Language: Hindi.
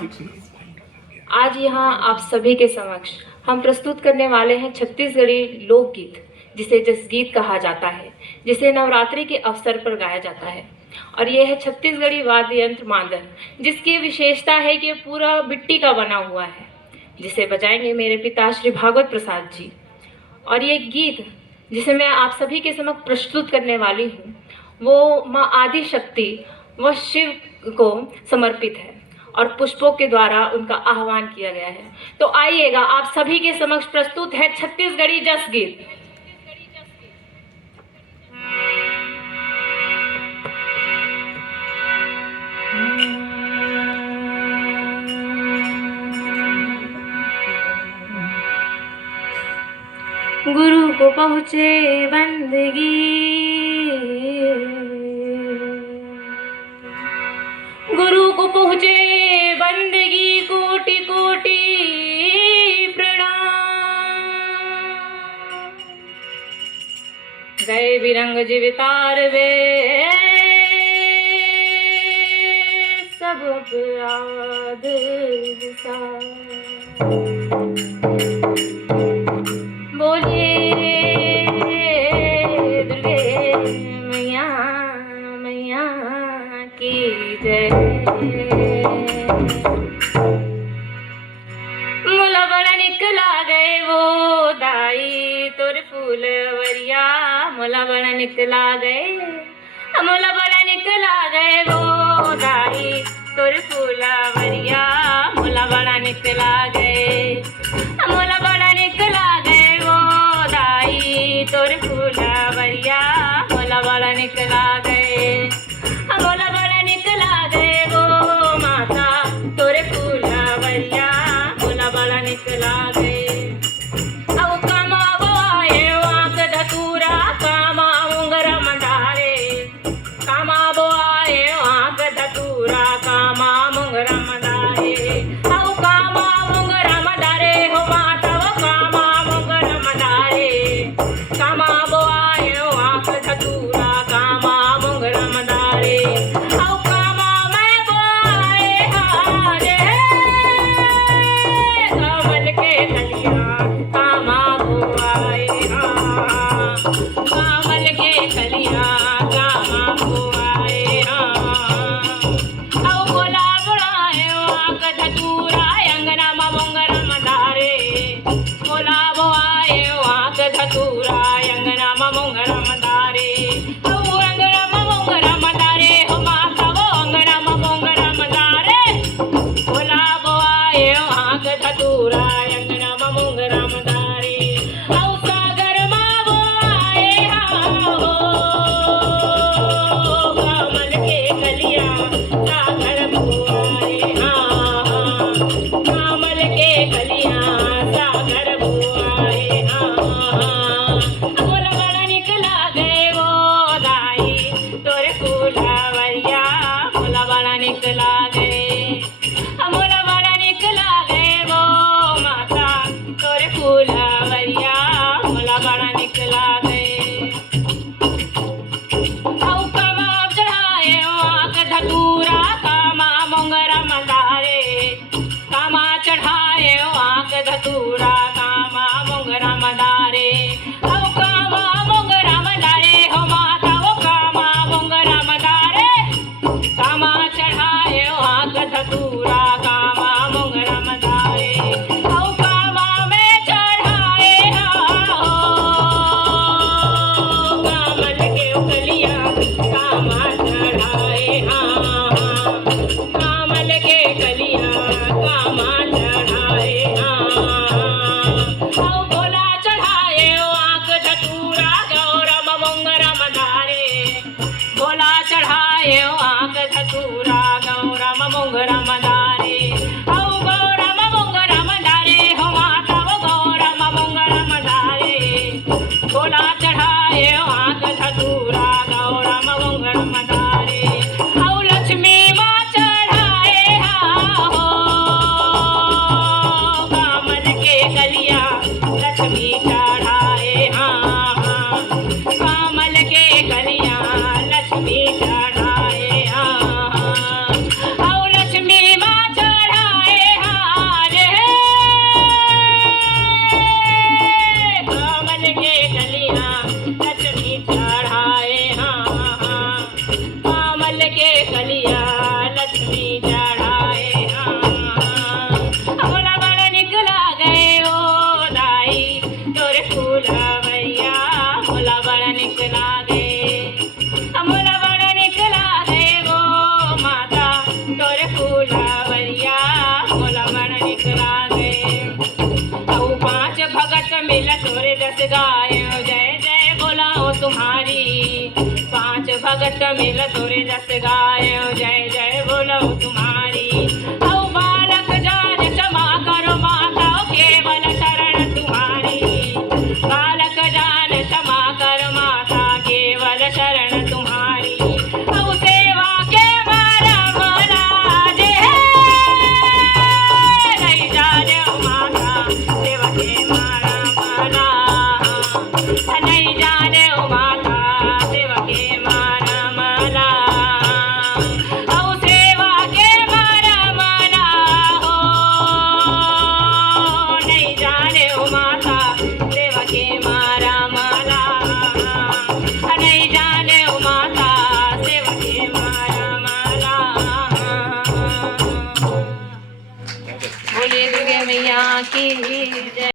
आज यहाँ आप सभी के समक्ष हम प्रस्तुत करने वाले हैं छत्तीसगढ़ी लोकगीत, जिसे जसगीत कहा जाता है, जिसे नवरात्रि के अवसर पर गाया जाता है। और ये है छत्तीसगढ़ी वाद्य यंत्र मांदन, जिसकी विशेषता है कि पूरा मिट्टी का बना हुआ है, जिसे बजाएंगे मेरे पिता श्री भागवत प्रसाद जी। और ये गीत जिसे मैं आप सभी के समक्ष प्रस्तुत करने वाली हूँ, वो माँ आदि शक्ति व शिव को समर्पित है और पुष्पों के द्वारा उनका आह्वान किया गया है। तो आइएगा, आप सभी के समक्ष प्रस्तुत है छत्तीसगढ़ी जस गीत। गुरु को पहुँचे बंदगी, गुरु को पहुँचे बंदगी, कोटि कोटि प्रणाम। गए बिरंग जीवितार वे सब अपराध बोले दुर्गे मैया मैया की जय। मोला बड़ा निकला गए वो दाई तोर फूलवरिया, मोला बड़ा निकला गए, मोला बड़ा निकला गए वो दाई तोर फूलवरिया, मोला बड़ा निकला गए, मोला बड़ा निकला गए वो दाई तोर फूलवरिया, मोला बड़ा निकला गए, मोला बड़ा निकला गए वो माता तोरे फूलवरिया, मोला बड़ा निकला गए। अब कामा बोए वाक धतूरा, कामा मुंगरा मंदारे, कामा बोए वाक धतूरा, कामा मुंगरा मंदारे, अब कामा मुंगरा मंदारे हो माता, वो कामा मुंगरा मंदारे, कामा बोए वाक धतूरा, कामा मुंगरा मंदारे, अब कामा मैं बोए हारे कमल के कलिया, कामा बोए हाँ, कमल के कलिया, कामा बोए हाँ, अब बोला बुढ़ाए वाक धतूरा, अंगना मा मुंगरा मंदारे, बोला बुआए वाक धतूरा, अंगना मा मुंगरा मंदारे, अब अंगना मा मुंगरा मंदारे हो माता, वो अंगना मा मुंगरा मंदारे, बोला बुआए वाक धतूरा, अंगना मा मुंगरा मंदारे, अब सागर मा बुआए हो कमल के कलिया, सागर बुआए हाँ, कमल के कलिया, सागर बुआए हाँ, बोला बड़ा निकला गए वो दाई तोरे फूलवरिया, बोला बड़ा निकला गए, मोला बड़ा निकला गए वो माता तोरे फूलवरिया, मोला बड़ा निकला गए। औ कामा चढ़ाए वाक धतूरा, कामा मुंगरा मंदारे, कामा चढ़ाए वाक धतूरा, कामा मुंगरा मंदारे, औ कामा मुंगरा मंदारे हो माता, वो कामा मुंगरा मंदारे, कामा चढ़ाए वाक धतूरा, कामा मुंगरा मंदारे, औ कामा में चढ़ाए हो कमल के कलिया, कामा चढ़ाए हाँ, कमल के कलिया, कामा चढ़ाए हाँ। मिलत मिल तोरे जस गाय जय जय बोलो तुम्हारी औ बालक जान क्षमा करो माता केवल शरण तुम्हारी बालक जान क्षमा कर माता केवल शरण तुम्हारी औ सेवा के मरम लाजे नहीं जाने माता सेवा के मरम ला नहीं जाने माता सेवा के मरम ला औ सेवा के मरम ला हो नहीं जाने माता सेवा के मरम ला नहीं जाने माता सेवा के मरम ला बोलिए दुर्गे मैया की जय।